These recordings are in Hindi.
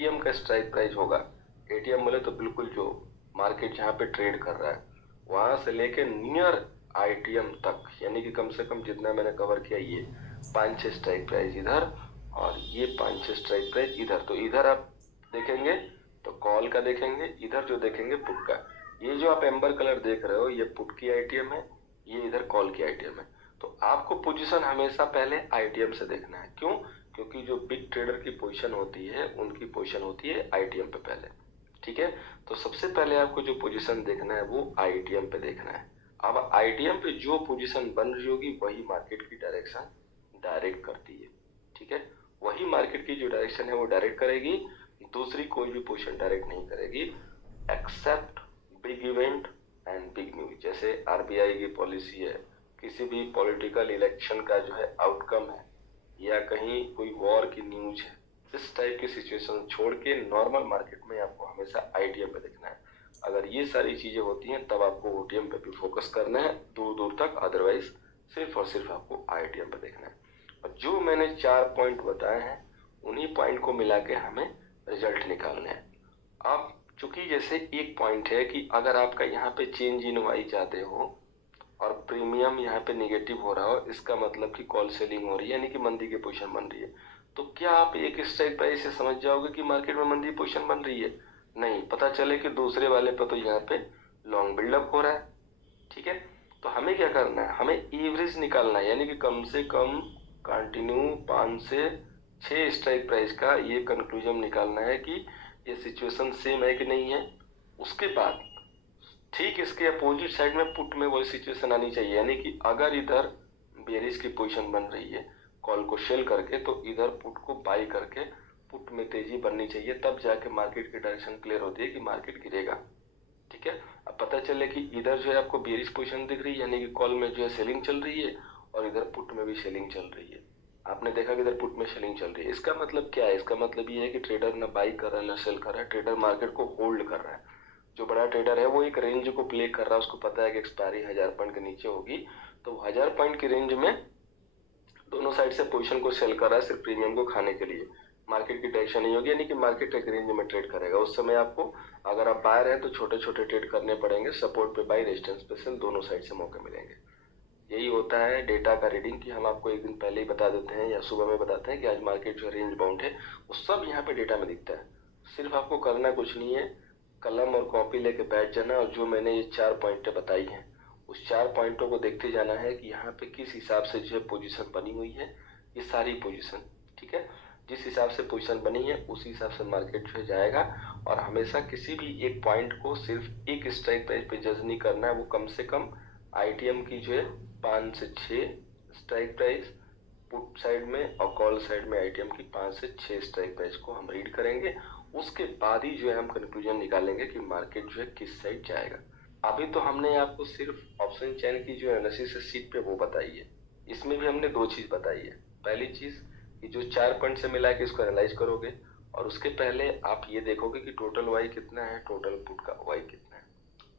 एटीएम का स्ट्राइक प्राइस होगा, एटीएम बोले तो बिल्कुल जो मार्केट जहाँ पे ट्रेड कर रहा है वहां से लेके नियर आईटीएम तक, यानी कि कम से कम जितना मैंने कवर किया, ये 5-6 स्ट्राइक प्राइस इधर और ये 5-6 स्ट्राइक प्राइस इधर। तो इधर आप देखेंगे तो कॉल का देखेंगे, इधर जो देखेंगे पुट का। ये जो आप एम्बर कलर देख रहे हो ये पुट की आईटीएम है, ये इधर कॉल की आईटीएम है। तो आपको पोजीशन हमेशा पहले आईटीएम से देखना है। क्यों? क्योंकि जो बिग ट्रेडर की पोजीशन होती है उनकी पोजीशन होती है आईटीएम पे पहले। ठीक है, तो सबसे पहले आपको जो पोजीशन देखना है वो आईटीएम पे देखना है। अब आईटीएम पे जो पोजीशन बन रही होगी वही मार्केट की डायरेक्शन डायरेक्ट करती है। ठीक है, वही मार्केट की जो डायरेक्शन है वो डायरेक्ट करेगी, दूसरी कोई भी पोजीशन डायरेक्ट नहीं करेगी except big event and big news. जैसे आरबीआई की पॉलिसी है, किसी भी पॉलिटिकल इलेक्शन का जो है आउटकम है, या कहीं कोई वॉर की न्यूज है, इस टाइप की सिचुएशन छोड़ के नॉर्मल मार्केट में आपको हमेशा आईटीएम पे देखना है। अगर ये सारी चीजें होती हैं तब आपको ओटीएम पे भी फोकस करना है दूर दूर तक, अदरवाइज सिर्फ और सिर्फ आपको आईटीएम पे देखना है। और जो मैंने 4 पॉइंट बताए हैं उन्हीं पॉइंट को मिला के हमें रिजल्ट निकालने हैं। अब चूंकि जैसे एक पॉइंट है कि अगर आपका यहाँ पे चेंज इन वाई चाहते हो और प्रीमियम यहाँ पे निगेटिव हो रहा हो, इसका मतलब कि कॉल सेलिंग हो रही है, यानी कि मंदी की पोजीशन बन रही है। तो क्या आप एक स्ट्राइक प्राइस से समझ जाओगे कि मार्केट में मंदी पोजीशन बन रही है? नहीं, पता चले कि दूसरे वाले पे तो यहाँ पे लॉन्ग बिल्डअप हो रहा है। ठीक है, तो हमें क्या करना है, हमें एवरेज निकालना है, यानी कि कम से कम कंटिन्यू 5 से 6 स्ट्राइक प्राइस का ये कंक्लूजन निकालना है कि ये सिचुएशन सेम है कि नहीं है। उसके बाद ठीक इसके अपोजिट साइड में पुट में वही सिचुएशन आनी चाहिए, यानी कि अगर इधर बेरिश की पोजीशन बन रही है कॉल को शेल करके, तो इधर पुट को बाई करके पुट में तेजी बननी चाहिए, तब जाके मार्केट की डायरेक्शन क्लियर होती है कि मार्केट गिरेगा। ठीक है, अब पता चले कि इधर जो है आपको बेरिश पोजीशन दिख रही है, यानी कि कॉल में जो है सेलिंग चल रही है और इधर पुट में भी सेलिंग चल रही है। आपने देखा कि इधर पुट में सेलिंग चल रही है, इसका मतलब क्या है? इसका मतलब ये है कि ट्रेडर ना बाई कर रहा है ना सेल कर रहा है, ट्रेडर मार्केट को होल्ड कर रहा है। जो बड़ा ट्रेडर है वो एक रेंज को प्ले कर रहा है, उसको पता है कि एक्सपायरी 1000 पॉइंट के नीचे होगी, तो 1000 पॉइंट की रेंज में दोनों साइड से पोजीशन को सेल कर रहा है सिर्फ प्रीमियम को खाने के लिए। मार्केट की डायरेक्शन नहीं होगी, यानी कि मार्केट एक रेंज में ट्रेड करेगा। उस समय आपको अगर आप बायर हैं तो छोटे छोटे ट्रेड करने पड़ेंगे, सपोर्ट पे बाई, रेजिस्टेंस पे सेल, दोनों साइड से मौके मिलेंगे। यही होता है डेटा का रीडिंग कि हम आपको एक दिन पहले ही बता देते हैं या सुबह में बताते हैं कि आज मार्केट जो रेंज बाउंड है, वो सब यहाँ पे डेटा में दिखता है। सिर्फ आपको करना कुछ नहीं है, कलम और कॉपी लेके बैठ जाना और जो मैंने ये 4 पॉइंटें बताई हैं उस 4 पॉइंटों को देखते जाना है कि यहाँ पे किस हिसाब से जो है पोजीशन बनी हुई है, ये सारी पोजीशन। ठीक है, जिस हिसाब से पोजीशन बनी है उसी हिसाब से मार्केट जो है जाएगा। और हमेशा किसी भी एक पॉइंट को सिर्फ एक स्ट्राइक प्राइस पे जज नहीं करना है, वो कम से कम आईटीएम की जो है 5 से 6 स्ट्राइक प्राइस, पुट साइड में और कॉल साइड में आईटीएम की 5 से 6 स्ट्राइक प्राइस को हम रीड करेंगे। उसके बाद ही जो है हम कंक्लूजन निकालेंगे कि मार्केट जो है किस साइड जाएगा। अभी तो हमने आपको सिर्फ ऑप्शन चेन की जो एनालिसिस है शीट पे वो बताई है, इसमें भी हमने 2 चीज बताई है। पहली चीज कि जो 4 पॉइंट से मिला के इसको एनालाइज करोगे, और उसके पहले आप ये देखोगे कि टोटल वाई कितना है, टोटल पुट का वाई कितना है।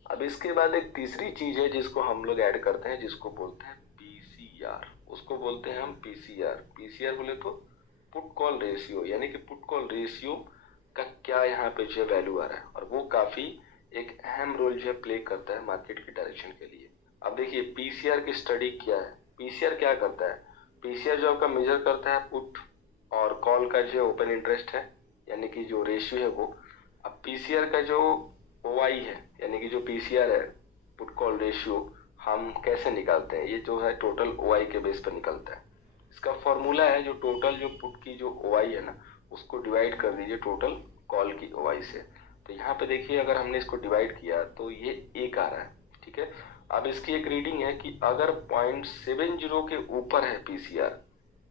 अब इसके बाद एक तीसरी चीज है जिसको हम लोग ऐड करते हैं, जिसको बोलते हैं पीसीआर। उसको बोलते हैं हम पीसीआर। पीसीआर बोले तो पुट कॉल रेशियो, यानी कि पुट कॉल रेशियो का क्या यहाँ पे जो वैल्यू आ रहा है, और वो काफी एक अहम रोल जो है प्ले करता है मार्केट की डायरेक्शन के लिए। अब देखिए पीसीआर की स्टडी क्या है, पीसीआर क्या करता है, पीसीआर जो आपका मेजर करता है पुट और कॉल का जो ओपन इंटरेस्ट है, यानी कि जो रेशियो है वो। अब पीसीआर का जो ओआई है, यानी कि जो पीसीआर है पुट कॉल रेशियो, हम कैसे निकालते हैं, ये जो है टोटल ओआई के बेस पर निकलता है। इसका फॉर्मूला है जो टोटल जो पुट की जो ओआई है ना, उसको डिवाइड कर दीजिए टोटल कॉल की ओआई से। तो यहाँ पे देखिए अगर हमने इसको डिवाइड किया तो ये 1 आ रहा है। ठीक है, अब इसकी एक रीडिंग है कि अगर 0.70 के ऊपर है पीसीआर,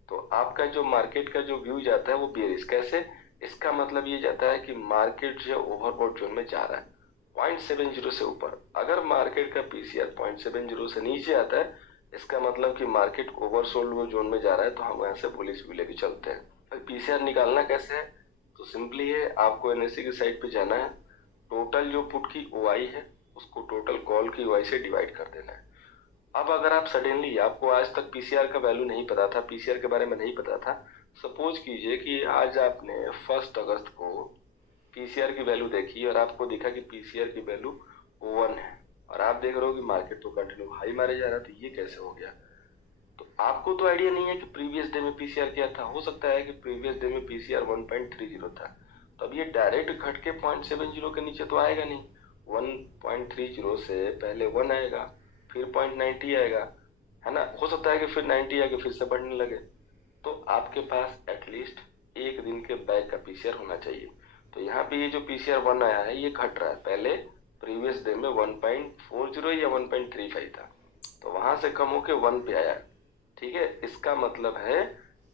तो आपका जो मार्केट का जो व्यू जाता है वो बेयरिश। कैसे? इसका मतलब ये जाता है कि मार्केट जो है ओवरबॉट जोन में जा रहा है 0.70 से ऊपर। अगर मार्केट का पीसीआर 0.70 से नीचे आता है, इसका मतलब कि मार्केट ओवरसोल्ड जोन में जा रहा है, तो हम यहाँ से बुलिश व्यू लेके चलते हैं। भाई पीसीआर निकालना कैसे है, तो सिंपली है, आपको एनएससी की साइड पे जाना है, टोटल जो पुट की ओआई है उसको टोटल कॉल की ओआई से डिवाइड कर देना है। अब अगर आप सडनली, आपको आज तक पीसीआर का वैल्यू नहीं पता था, पीसीआर के बारे में नहीं पता था, सपोज कीजिए कि आज आपने 1 अगस्त को पीसीआर की वैल्यू देखी और आपको दिखा कि पीसीआर की वैल्यू 1 है और आप देख रहे हो कि मार्केट तो कंटिन्यू हाई मारे जा रहा है, तो ये कैसे हो गया? तो आपको तो आइडिया नहीं है कि प्रीवियस डे में पीसीआर क्या था। हो सकता है कि प्रीवियस डे में पीसीआर 1.30 था, तो अब ये डायरेक्ट घट के 0.70 के नीचे तो आएगा नहीं। 1.30 से पहले 1 आएगा, फिर 0.90 आएगा, है ना। हो सकता है कि फिर 90 आके फिर से बढ़ने लगे। तो आपके पास एटलीस्ट एक दिन के बैक का पीसीआर होना चाहिए। तो यहाँ पे ये जो पीसीआर 1 आया है ये घट रहा है। पहले प्रीवियस डे में 1.40 या 1.35 था, तो वहां से कम होके 1 पे आया। ठीक है, इसका मतलब है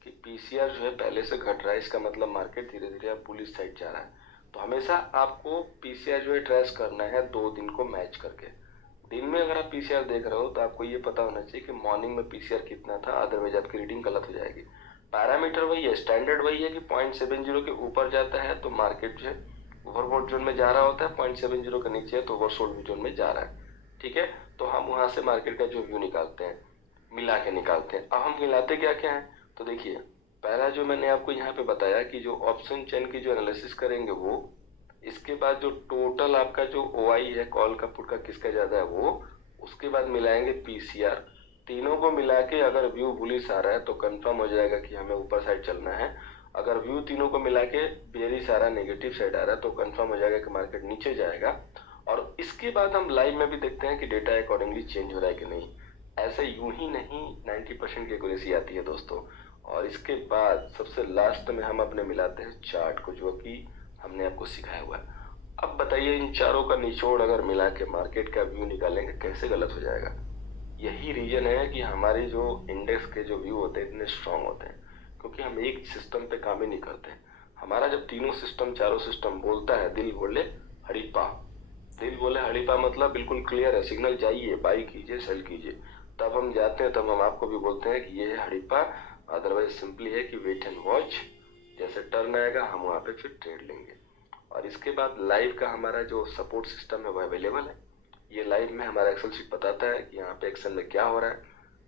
कि पीसीआर जो है पहले से घट रहा है। इसका मतलब मार्केट धीरे धीरे अब बुलिश साइड जा रहा है। तो हमेशा आपको पीसीआर जो है ट्रेस करना है 2 दिन को मैच करके। दिन में अगर आप पीसीआर देख रहे हो तो आपको ये पता होना चाहिए कि मॉर्निंग में पीसीआर कितना था, अदरवाइज आपकी रीडिंग गलत हो जाएगी। पैरामीटर वही है, स्टैंडर्ड वही है कि 0.70 के ऊपर जाता है तो मार्केट जो है ओवरबॉट जोन में जा रहा होता है, 0.70 के नीचे है तो ओवरसोल्ड जोन में जा रहा है। ठीक है, तो हम वहां से मार्केट का जो व्यू निकालते हैं, मिला के निकालते हैं। अब हम मिलाते क्या क्या है, तो देखिए पहला जो मैंने आपको यहाँ पे बताया कि जो ऑप्शन चेन की जो एनालिसिस करेंगे वो, इसके बाद जो टोटल आपका जो ओआई है कॉल का पुट का किसका ज्यादा है वो, उसके बाद मिलाएंगे पीसीआर। तीनों को मिला के अगर व्यू बुलिश आ रहा है तो कंफर्म हो जाएगा कि हमें ऊपर साइड चलना है। अगर व्यू तीनों को मिला के बेयरिश आ रहा है, नेगेटिव साइड आ रहा है, तो कंफर्म हो जाएगा कि मार्केट नीचे जाएगा। और इसके बाद हम लाइव में भी देखते हैं कि डेटा अकॉर्डिंगली चेंज हो रहा है कि नहीं। ऐसे यूं ही नहीं 90% की एक्यूरेसी आती है दोस्तों। और इसके बाद सबसे लास्ट में हम अपने मिलाते हैं चार्ट को, जो कि हमने आपको सिखाया हुआ है। अब बताइए इन चारों का निचोड़ अगर मिला के मार्केट का व्यू निकालेंगे कैसे गलत हो जाएगा। यही रीजन है कि हमारी जो इंडेक्स के जो व्यू होते हैं इतने स्ट्रांग होते हैं, क्योंकि हम एक सिस्टम पे काम ही नहीं करते। हमारा जब तीनों सिस्टम चारों सिस्टम बोलता है दिल बोले हड़ीपा, दिल बोले हड़ीपा मतलब बिल्कुल क्लियर है, सिग्नल चाहिए, बाई कीजिए सेल कीजिए, तब हम जाते हैं। तब हम आपको भी बोलते हैं कि ये है हड़ीपा। अदरवाइज सिंपली है कि वेट एंड वॉच, जैसे टर्न आएगा हम वहां पे फिर ट्रेड लेंगे। और इसके बाद लाइव का हमारा जो सपोर्ट सिस्टम है वो अवेलेबल है। ये लाइव में हमारा एक्सेल शीट बताता है कि यहाँ पे एक्शन में क्या हो रहा है।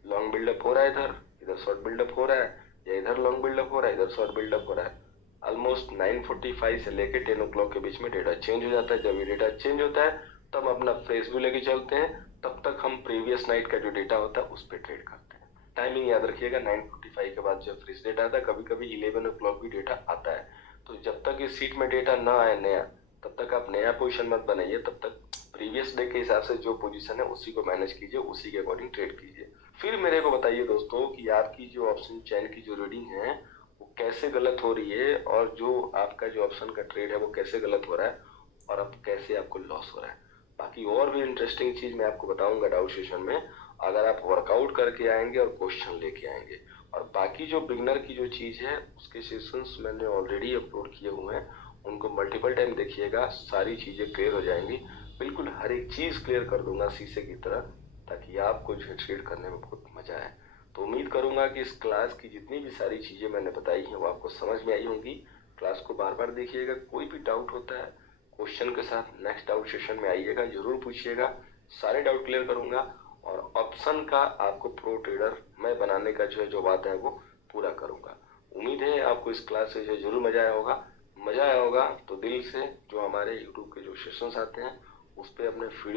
लॉन्ग बिल्डअप हो रहा है, इधर इधर शॉर्ट बिल्डअप हो रहा है, या इधर लॉन्ग बिल्डअप हो रहा है, इधर शॉर्ट बिल्डअप हो रहा है। ऑलमोस्ट 9:45 से लेके 10 o'clock के बीच में डेटा चेंज हो जाता है। जब ये डेटा चेंज होता है तब अपना फ्रेश व्यू लेके चलते हैं। तब तक हम प्रीवियस नाइट का जो डेटा होता है उस पर ट्रेड करते हैं। टाइमिंग याद रखिएगा, 9:45 के बाद जब फ्रेश डेटा आता है, कभी कभी 11 o'clock भी डेटा आता है। तो जब तक इस सीट में डेटा ना आए नया, तब तक आप नया पोजीशन मत बनाइए। तब तक प्रीवियस डे के हिसाब से जो पोजीशन है उसी को मैनेज कीजिए, उसी के अकॉर्डिंग ट्रेड कीजिए। फिर मेरे को बताइए दोस्तों कि आपकी जो ऑप्शन चैन की जो रीडिंग है वो कैसे गलत हो रही है, और जो आपका जो ऑप्शन का ट्रेड है वो कैसे गलत हो रहा है, और अब कैसे आपको लॉस हो रहा है। बाकी और भी इंटरेस्टिंग चीज मैं आपको बताऊंगा डाउट सेशन में, अगर आप वर्कआउट करके आएंगे और क्वेश्चन लेके आएंगे। और बाकी जो बिगनर की जो चीज है उसके सेशंस मैंने ऑलरेडी अपलोड किए हुए हैं, उनको मल्टीपल टाइम देखिएगा, सारी चीजें क्लियर हो जाएंगी। बिल्कुल हर एक चीज क्लियर कर दूंगा शीशे की तरह, ताकि आपको जो है ट्रेड करने में बहुत मजा आए। तो उम्मीद करूंगा कि इस क्लास की जितनी भी सारी चीजें मैंने बताई हैं वो आपको समझ में आई होंगी। क्लास को बार बार देखिएगा, कोई भी डाउट होता है क्वेश्चन के साथ नेक्स्ट डाउट सेशन में आइएगा, जरूर पूछिएगा, सारे डाउट क्लियर करूंगा। और ऑप्शन का आपको प्रो ट्रेडर मैं बनाने का जो है जो बात है वो पूरा करूंगा। उम्मीद है आपको इस क्लास से जो जरूर मजा आया होगा। मजा आया होगा तो दिल से जो हमारे यूट्यूब के जो सेशंस आते हैं उस पर अपने फीडबैक